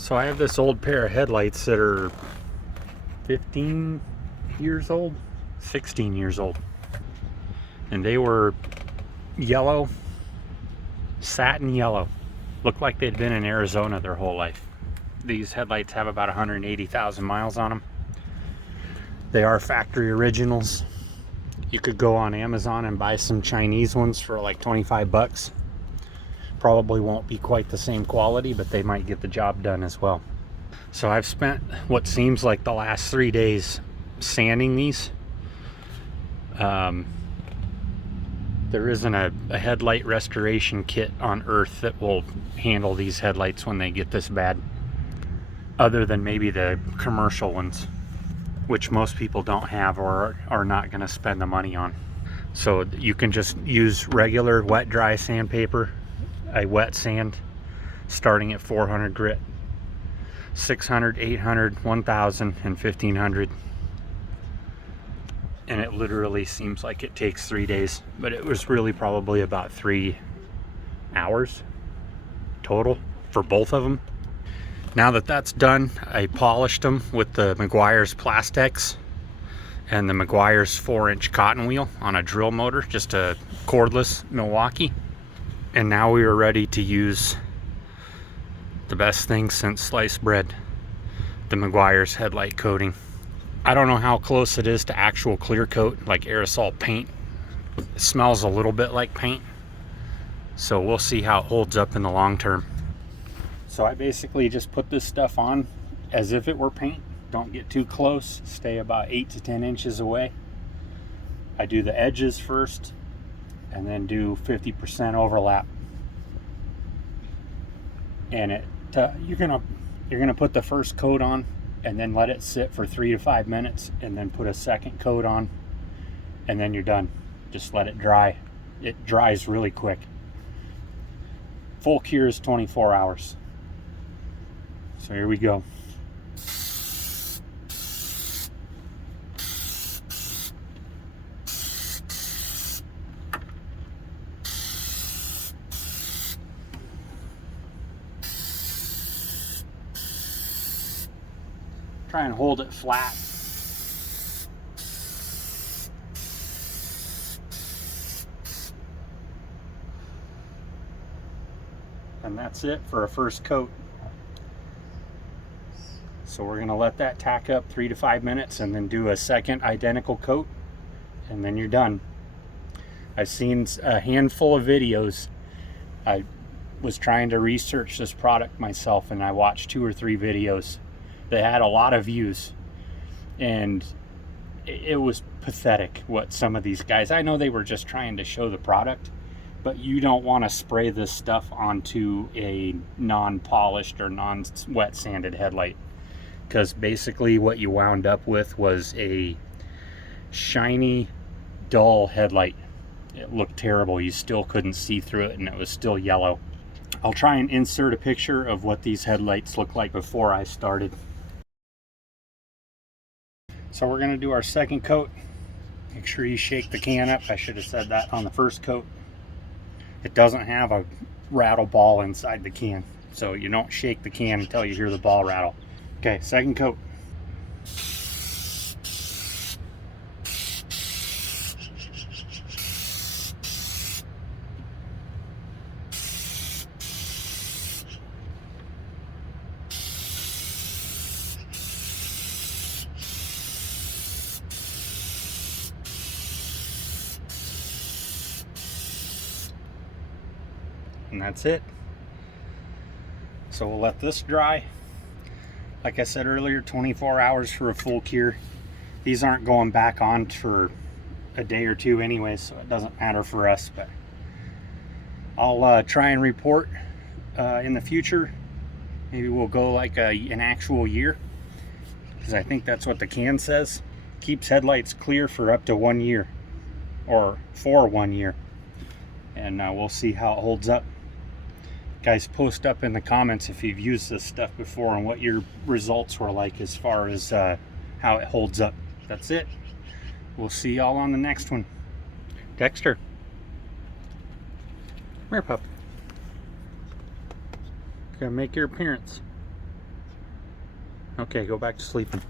So I have this old pair of headlights that are 15 years old, 16 years old. And they were yellow, satin yellow. Looked like they'd been in Arizona their whole life. These headlights have about 180,000 miles on them. They are factory originals. You could go on Amazon and buy some Chinese ones for like 25 bucks. Probably won't be quite the same quality, but they might get the job done as well. So I've spent what seems like the last 3 days sanding these. There isn't a headlight restoration kit on earth that will handle these headlights when they get this bad, other than maybe the commercial ones, which most people don't have or are not going to spend the money on. So you can just use regular wet dry sandpaper. I wet sand starting at 400 grit, 600, 800, 1000, and 1500. And it literally seems like it takes 3 days, but it was really probably about 3 hours total for both of them. Now that that's done, I polished them with the Meguiars PlastX and the Meguiars 4-inch cotton wheel on a drill motor, just a cordless Milwaukee. And now we are ready to use the best thing since sliced bread, the Meguiars headlight coating. I don't know how close it is to actual clear coat, like aerosol paint. It smells a little bit like paint, so we'll see how it holds up in the long term. So I basically just put this stuff on as if it were paint. Don't get too close, stay about 8 to 10 inches away. I do the edges first and then do 50% overlap. And you're gonna put the first coat on and then let it sit for 3 to 5 minutes, and then put a second coat on, and then you're done. Just let it dry. It dries really quick. Full cure is 24 hours. So here we go. Try and hold it flat. And that's it for a first coat. So we're gonna let that tack up 3 to 5 minutes and then do a second identical coat, and then you're done. I've seen a handful of videos. I was trying to research this product myself, and I watched 2 or 3 videos. They had a lot of views, and it was pathetic what some of these guys, I know they were just trying to show the product, but you don't want to spray this stuff onto a non-polished or non-wet sanded headlight, because basically what you wound up with was a shiny, dull headlight. It looked terrible. You still couldn't see through it, and it was still yellow. I'll try and insert a picture of what these headlights look like before I started. So we're going to do our second coat. Make sure you shake the can up. I should have said that on the first coat. It doesn't have a rattle ball inside the can, so you don't shake the can until you hear the ball rattle. Okay, second coat. And that's it. So we'll let this dry. Like I said earlier, 24 hours for a full cure. These aren't going back on for a day or two anyway, so it doesn't matter for us. But I'll try and report in the future. Maybe we'll go like an actual year, because I think that's what the can says. Keeps headlights clear for up to 1 year, or for 1 year. And we'll see how it holds up. Guys, post up in the comments if you've used this stuff before and what your results were like as far as how it holds up. That's it. We'll see y'all on the next one. Dexter. Come here, pup. Gonna make your appearance. Okay, go back to sleeping.